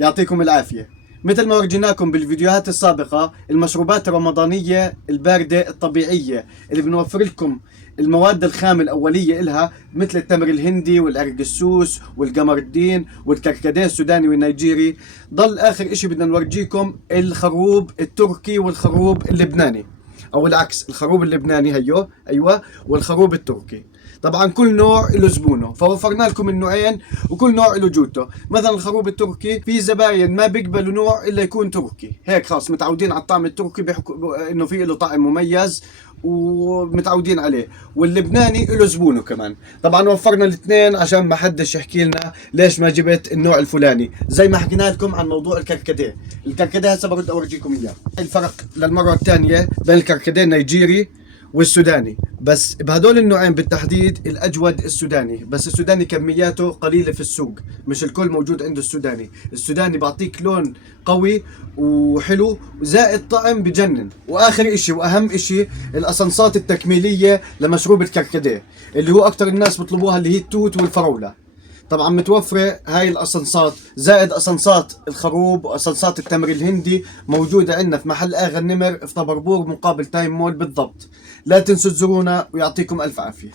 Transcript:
يعطيكم العافية. مثل ما ورجيناكم بالفيديوهات السابقة، المشروبات الرمضانية الباردة الطبيعية اللي بنوفر لكم المواد الخام الأولية إلها، مثل التمر الهندي والأرجسوس والقمر الدين والكركديه السوداني والنيجيري. ضل آخر إشي بدنا نورجيكم الخروب التركي والخروب اللبناني، أو العكس، الخروب اللبناني هيو أيوة، والخروب التركي. طبعا كل نوع له زبونه، فوفرنا لكم النوعين وكل نوع له جوته. مثلا الخروب التركي في زباين ما بيقبلوا نوع الا يكون تركي، هيك خلاص متعودين على الطعم التركي، بيحكوا انه في له طعم مميز ومتعودين عليه. واللبناني له زبونه كمان. طبعا وفرنا الاثنين عشان ما حدش يحكي لنا ليش ما جبت النوع الفلاني. زي ما حكينا لكم عن موضوع الكركديه، الكركديه هسه برد اورجيكم اياه. الفرق للمره الثانيه بين الكركديه النيجيري والسوداني، بس بهدول النوعين بالتحديد الاجود السوداني، بس السوداني كمياته قليله في السوق، مش الكل موجود عنده السوداني. السوداني بعطيك لون قوي وحلو زائد طعم بجنن. واخر اشي واهم اشي الاسانسات التكميليه لمشروب الكركديه، اللي هو اكتر الناس بيطلبوها، اللي هي التوت والفراوله. طبعا متوفرة هاي الأسانسات زائد أسانسات الخروب وأسانسات التمر الهندي، موجودة عندنا في محل آغا النمر في طبربور مقابل تايم مول بالضبط. لا تنسوا تزورونا ويعطيكم ألف عافية.